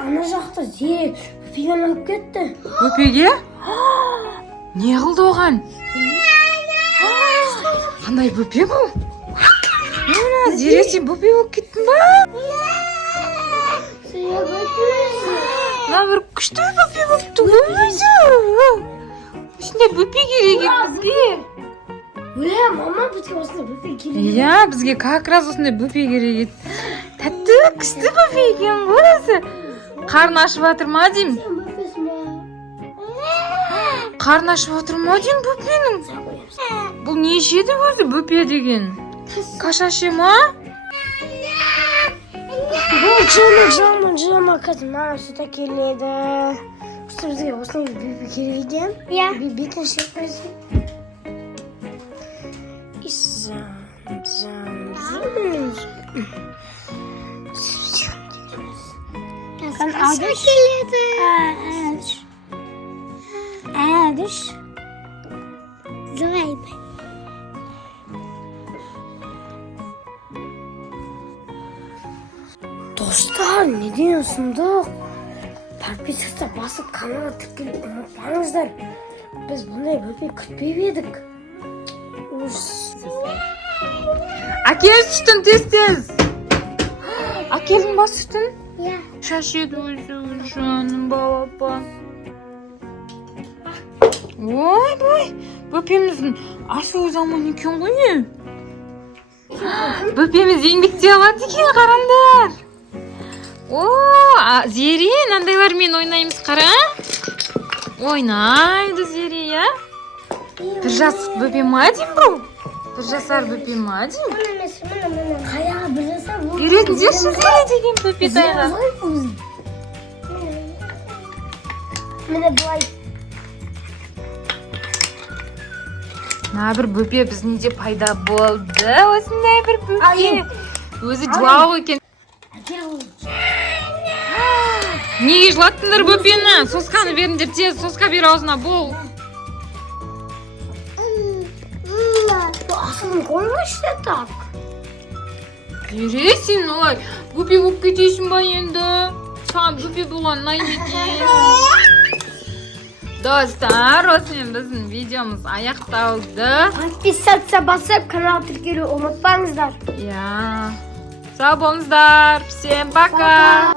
ана жақта Зере бөпені алып кетті. Бөпеге? Не қылды оған? Қандай бөпе бұл? Зере, сен бөпе болып кеттің ба? Бір күшті бөпе болыпты ғой өзі. Осындай бөпе керек бізге. Мама, бізге осындай бөпе керек. Иә, бізге как раз осындай бөпе керек еді. Тәтті, күшті бөпе екен ғой өзі. Қарны ашып жатыр ма деймін? Қарны ашып жатыр ма деймін бөпенің? Бұл не ішеді өзі бөпе деген? Каша іше ма? Бұл жылма қазір маған сүт әкеледі. Бізге осындай бөпе керек екен. Иә. Бетін шекпесін. Süt keledi. Düş. Zırayım. Dostlar, ne diyorsunuz? Подписаться basıp kanala tıklayıp unutmayınızlar. Biz bunday böpek kütmeydik. Әкел сүтін тез-тез. Әкелдің ба сүтін? Иә. Шашеді өзі жаным балапан. Ой, бөпеміздің ашуы заман екен ғой не? Бөпеміз еңбектей алады екен, қараңдар. Зере, мынандайлармен ойнаймыз, қара. Ойнайды Зере, я? Бір жасық бөпе ма деймін бұл? Бір жасар бөпе ма деймін? Қаяға бір жасар бұл? Үйретіңдерші Зере деген бөпе тайға. Міне бұлай. Бір бөпе біздің пайда болды. Осындай бір бөпе. Өзі жылау екен. Неге жылаттыңдар бөпені? Сосканы беріңдер тез, соска бер аузына бол. Асылын қоймашты так. Бересің олай. Бөпе болып кетесің ба енді? Саған бөпе болған найын екен. Достар, осымен біздің видеомыз аяқталды. Подписаться басып, канал тіркелу ұмытпаңыздар. Иә. Сау болыңыздар. Всем пока.